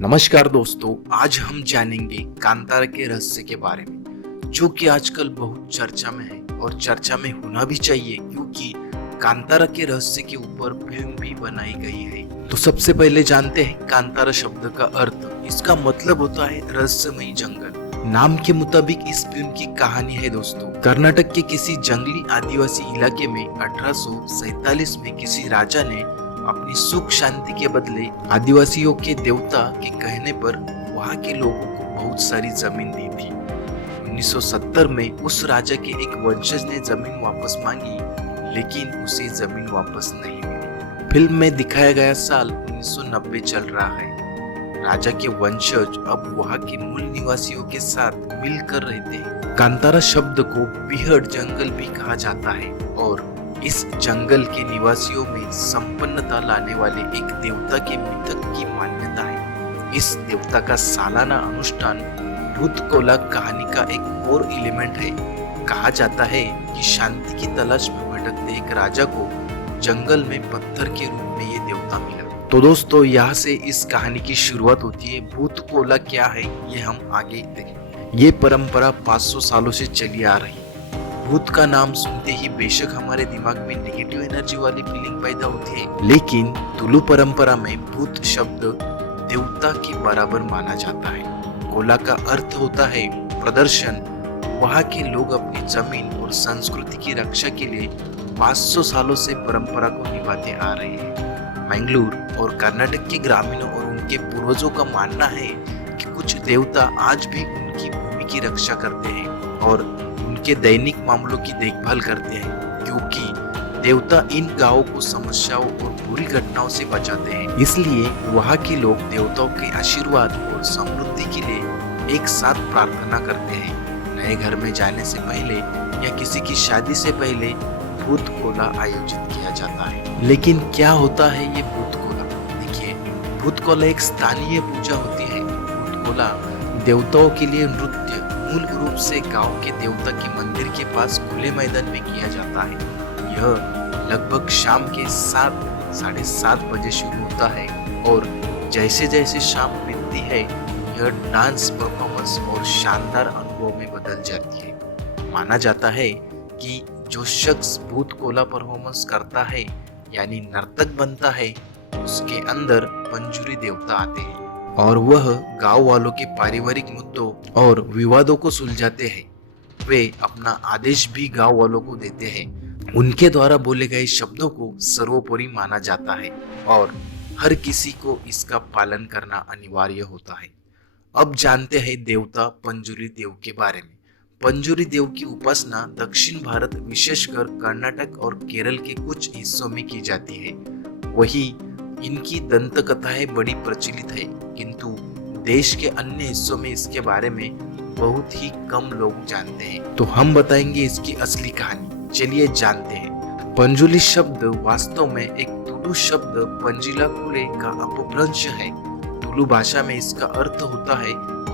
नमस्कार दोस्तों, आज हम जानेंगे कांतारा के रहस्य के बारे में, जो कि आजकल बहुत चर्चा में है और चर्चा में होना भी चाहिए क्योंकि कांतारा के रहस्य के ऊपर फिल्म भी बनाई गई है। तो सबसे पहले जानते हैं कांतारा शब्द का अर्थ। इसका मतलब होता है रहस्यमयी जंगल। नाम के मुताबिक इस फिल्म की कहानी है दोस्तों, कर्नाटक के किसी जंगली आदिवासी इलाके में 1847 में किसी राजा ने अपनी सुख शांति के बदले आदिवासियों के देवता के कहने पर वहां के लोगों को बहुत सारी जमीन दी थी। 1970 में उस राजा के एक वंशज ने जमीन वापस मांगी, लेकिन उसे जमीन वापस नहीं मिली। फिल्म में दिखाया गया साल 1990 चल रहा है। राजा के वंशज अब वहां के मूल निवासियों के साथ मिलकर रहते हैं। कांतारा शब्द को बिहड़ जंगल भी कहा जाता है और इस जंगल के निवासियों में संपन्नता लाने वाले एक देवता के मिथक की मान्यता है। इस देवता का सालाना अनुष्ठान भूतकोला कहानी का एक और एलिमेंट है। कहा जाता है कि शांति की तलाश में भटकते एक राजा को जंगल में पत्थर के रूप में ये देवता मिला। तो दोस्तों, यहाँ से इस कहानी की शुरुआत होती है। भूतकोला क्या है ये हम आगे देखें। ये परंपरा 500 सालों से चली आ रही है। भूत का नाम सुनते ही बेशक हमारे दिमाग में नेगेटिव एनर्जी वाली फीलिंग पैदा होती है, लेकिन तुलु परंपरा में भूत शब्द देवता के बराबर माना जाता है। कोला का अर्थ होता है प्रदर्शन। वहाँ के लोग अपनी जमीन और संस्कृति की रक्षा के लिए 500 सालों से परंपरा को निभाते आ रहे हैं। मैंगलोर और कर्नाटक के ग्रामीणों और उनके पूर्वजों का मानना है कि कुछ देवता आज भी उनकी भूमि की रक्षा करते हैं और उनके दैनिक मामलों की देखभाल करते हैं, क्योंकि देवता इन गांवों को समस्याओं और बुरी घटनाओं से बचाते हैं। इसलिए वहां के लोग देवताओं के आशीर्वाद और समृद्धि के लिए एक साथ प्रार्थना करते हैं। नए घर में जाने से पहले या किसी की शादी से पहले भूत कोला आयोजित किया जाता है। लेकिन क्या होता है ये भूत कोला? देखिए, भूत कोला एक स्थानीय पूजा होती है। भूत कोला देवताओं के लिए नृत्य मूल रूप से गांव के देवता के मंदिर के पास खुले मैदान में किया जाता है। यह लगभग शाम के 7 साढ़े 7 बजे शुरू होता है और जैसे जैसे शाम बीतती है यह डांस परफॉर्मेंस और शानदार अनुभव में बदल जाती है। माना जाता है कि जो शख्स भूत कोला परफॉर्मेंस करता है यानी नर्तक बनता है, उसके अंदर पंजुरी देवता आते हैं और वह गांव वालों के पारिवारिक मुद्दों और विवादों को सुलझाते हैं। वे अपना आदेश भी गांव वालों को देते हैं। उनके द्वारा बोले गए शब्दों को सर्वोपरि माना जाता है और हर किसी को इसका पालन करना अनिवार्य होता है। अब जानते हैं देवता पंजुरी देव के बारे में। पंजुरी देव की उपासना दक्षिण भारत, विशेषकर कर्नाटक और केरल के कुछ हिस्सों में की जाती है। वही इनकी दंत कथाएं बड़ी प्रचलित है, किंतु देश के अन्य हिस्सों में इसके बारे में बहुत ही कम लोग जानते हैं। तो हम बताएंगे इसकी असली कहानी। चलिए जानते हैं। पंजुली शब्द वास्तव में एक तुलु शब्द पंजिला कुले का अपभ्रंश है। तुलु भाषा में इसका अर्थ होता है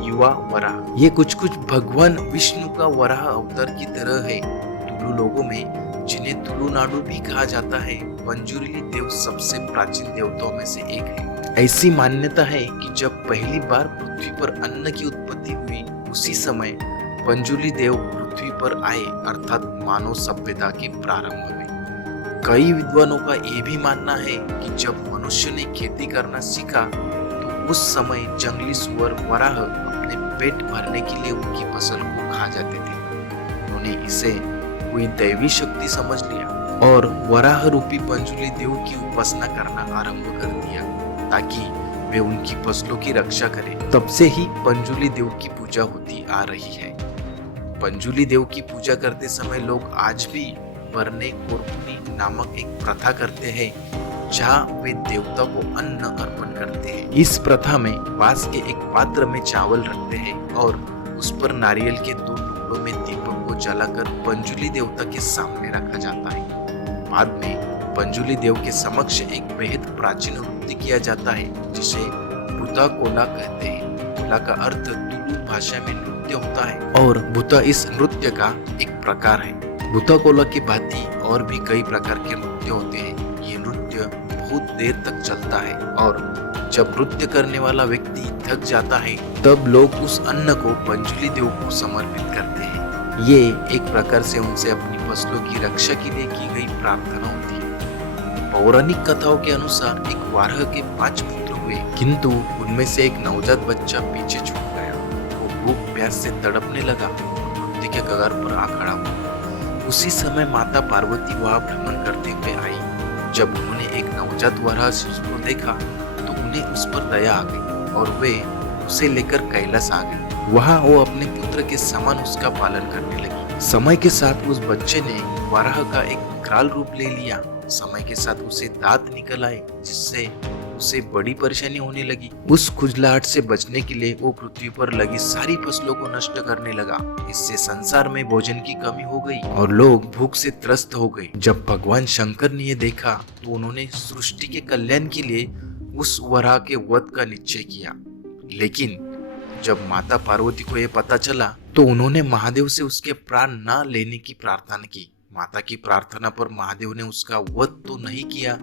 युवा वराह। ये कुछ भगवान विष्णु का वराह अवतार की तरह है। तुलु लोगों में, जिन्हें तुलु नाडु भी कहा जाता है, पंजुरी देव सबसे प्राचीन देवताओं में से एक है। ऐसी मान्यता है कि जब पहली बार पृथ्वी पर अन्न की उत्पत्ति हुई, उसी समय पंजुली देव पृथ्वी पर आए, अर्थात मानव सभ्यता के प्रारंभ में। कई विद्वानों का यह भी मानना है कि जब मनुष्य ने खेती करना सीखा तो उस समय जंगली सुअर वराह अपने पेट भरने के लिए उनकी फसल को खा जाते थे। उन्होंने इसे कोई दैवी शक्ति समझ लिया और वराह रूपी पंजुली देव की उपासना करना आरंभ कर दिया ताकि वे उनकी फसलों की रक्षा करें। तब से ही पंजुली देव की पूजा होती आ रही है। पंजुली देव की पूजा करते समय लोग आज भी बरने कोरकुनी नामक एक प्रथा करते हैं, जहाँ वे देवता को अन्न अर्पण करते हैं। इस प्रथा में बांस के एक पात्र में चावल रखते हैं और उस पर नारियल के 2 टुकड़ों में दीपक को जलाकर पंजुली देवता के सामने रखा जाता है। बाद में पंजुली देव के समक्ष एक बेहद प्राचीन नृत्य किया जाता है जिसे भूता कोला कहते हैं। कोला का अर्थ तुलु भाषा में नृत्य होता है और भूता इस नृत्य का एक प्रकार है। भूता कोला की भांति और भी कई प्रकार के नृत्य होते हैं। ये नृत्य बहुत देर तक चलता है और जब नृत्य करने वाला व्यक्ति थक जाता है तब लोग उस अन्न को पंजुली देव को समर्पित करते हैं। ये एक प्रकार से उनसे अपनी फसलों की रक्षा के लिए की गई प्रार्थना होती है। पौराणिक कथाओं के अनुसार एक वारह के 5 पुत्र हुए, किंतु उनमें से एक नवजात बच्चा पीछे छूट गया। वो भूख प्यास से तड़पने लगा, मृत्यु के कगार पर आ खड़ा हुआ। उसी समय माता पार्वती वहां भ्रमण करते हुए आई। जब उन्होंने एक नवजात वारह शिशु को देखा तो उन्हें उस पर दया आ गई और वे उसे लेकर कैलाश आ गए। वहां वो अपने पुत्र के समान उसका पालन करने लगी। समय के साथ उस बच्चे ने वाराह का एक विकराल रूप ले लिया। समय के साथ उसे दांत निकल आए, जिससे उसे बड़ी परेशानी होने लगी। उस खुजलाहट से बचने के लिए वो पृथ्वी पर लगी सारी फसलों को नष्ट करने लगा। इससे संसार में भोजन की कमी हो गई और लोग भूख से त्रस्त हो गए। जब भगवान शंकर ने ये देखा तो उन्होंने सृष्टि के कल्याण के लिए उस वराह के वध का निश्चय किया। लेकिन जब माता पार्वती को यह पता चला तो उन्होंने महादेव से उसके प्राण न लेने की प्रार्थना की। माता की प्रार्थना पर महादेव ने उसका वध तो नहीं किया,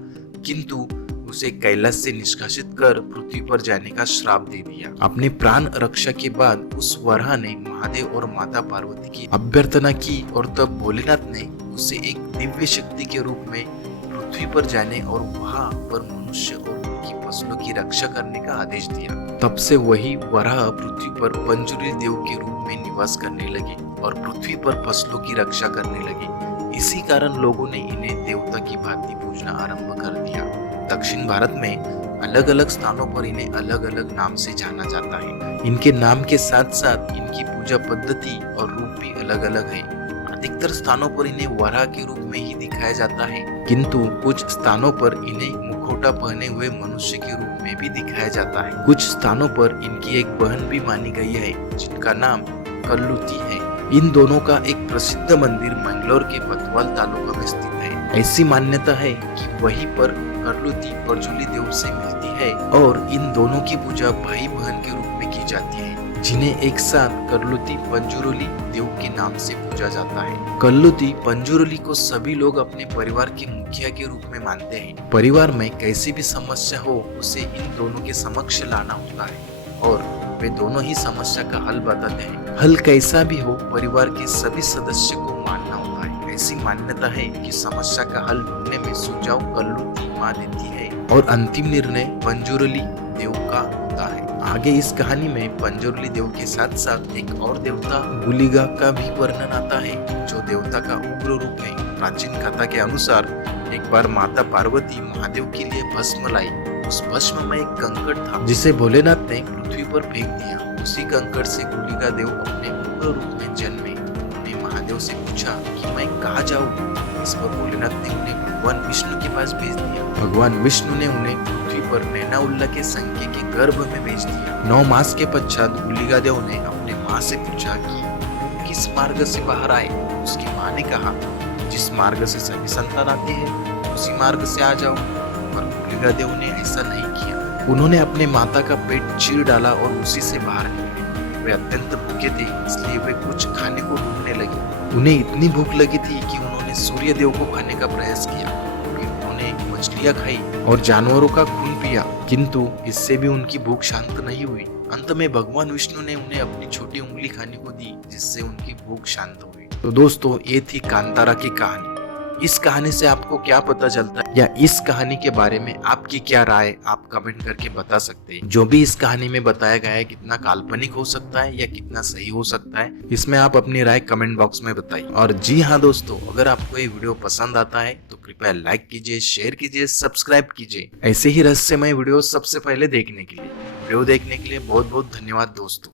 किंतु उसे कैलाश से निष्कासित कर पृथ्वी पर जाने का श्राप दे दिया। अपने प्राण रक्षा के बाद उस वराह ने महादेव और माता पार्वती की अभ्यर्थना की और तब भोलेनाथ ने उसे एक दिव्य शक्ति के रूप में पृथ्वी पर जाने और वहां पर मनुष्य और उनकी फसलों की रक्षा करने का आदेश दिया। तब से वही वराह पृथ्वी पर पंजुली देव के रूप में निवास करने लगे और पृथ्वी पर फसलों की रक्षा करने लगे। इसी कारण लोगों ने इन्हें देवता की भांति पूजना आरंभ कर दिया। दक्षिण भारत में अलग अलग स्थानों पर इन्हें अलग अलग नाम से जाना जाता है। इनके नाम के साथ साथ इनकी पूजा पद्धति और रूप भी अलग अलग है। अधिकतर स्थानों पर इन्हें वराह के रूप में ही दिखाया जाता है, किंतु कुछ स्थानों पर इन्हें मुखौटा पहने हुए मनुष्य के रूप में भी दिखाया जाता है। कुछ स्थानों पर इनकी एक बहन भी मानी गई है, जिनका नाम कल्लुती है। इन दोनों का एक प्रसिद्ध मंदिर मंगलोर के बतवाल तालुका में स्थित है। ऐसी मान्यता है कि वहीं पर कल्लुती पंजुली देव से मिलती है और इन दोनों की पूजा भाई बहन के रूप में की जाती है, जिन्हें एक साथ कल्लुती पंजुरुली देव के नाम से पूजा जाता है। कल्लुती पंजुरुली को सभी लोग अपने परिवार के मुखिया के रूप में मानते हैं। परिवार में कैसी भी समस्या हो उसे इन दोनों के समक्ष लाना होता है और वे दोनों ही समस्या का हल बताते हैं। हल कैसा भी हो, परिवार के सभी सदस्य को मानना होता है। ऐसी मान्यता है कि समस्या का हल ढूंढने में सुझाव कल्लुती माँ देती है और अंतिम निर्णय पंजुरुली देव का होता है। आगे इस कहानी में पंजुरुली देव के साथ साथ एक और देवता गुलिगा का भी वर्णन आता है, जो देवता का उग्र रूप है। प्राचीन कथा के अनुसार एक बार माता पार्वती महादेव के लिए भस्म लाई। उस भस्म में एक कंकड़ था, जिसे भोलेनाथ ने पृथ्वी पर फेंक दिया। उसी कंकड़ से गुलिगा देव अपने उग्र रूप में जन्मे। उन्होंने महादेव से पूछा कि मैं कहाँ जाऊँ। इस पर भोलेनाथ ने उन्हें भगवान विष्णु के पास भेज दिया। भगवान विष्णु ने उन्हें पृथ्वी पर नैनाउल्ला के संज्ञा के गर्भ में भेज दिया। 9 मास के पश्चात गुलिगा देव ने अपने माँ से पूछा कि तुम किस मार्ग से बाहर आए। उसकी माँ ने कहा, जिस मार्ग से सभी संतान आते हैं उसी मार्ग से आ जाओ। पर गुलिगा देव ने ऐसा नहीं किया। उन्होंने अपने माता का पेट चीर डाला और उसी से बाहर निकले। वे अत्यंत भूखे थे, इसलिए वे कुछ खाने को ढूंढने लगे। उन्हें इतनी भूख लगी थी कि उन्होंने सूर्य देव को खाने का प्रयास किया। फिर उन्होंने मछलियां खाई और जानवरों का खून पिया, किंतु इससे भी उनकी भूख शांत नहीं हुई। अंत में भगवान विष्णु ने उन्हें अपनी छोटी उंगली खाने को दी, जिससे उनकी भूख शांत हुई। तो दोस्तों, ये थी कांतारा की कहानी। इस कहानी से आपको क्या पता चलता है या इस कहानी के बारे में आपकी क्या राय, आप कमेंट करके बता सकते हैं। जो भी इस कहानी में बताया गया है कितना काल्पनिक हो सकता है या कितना सही हो सकता है, इसमें आप अपनी राय कमेंट बॉक्स में बताइए। और जी हाँ दोस्तों, अगर आपको ये वीडियो पसंद आता है तो कृपया लाइक कीजिए, शेयर कीजिए, सब्सक्राइब कीजिए। ऐसे ही रहस्यमय वीडियो सबसे पहले देखने के लिए बहुत बहुत धन्यवाद दोस्तों।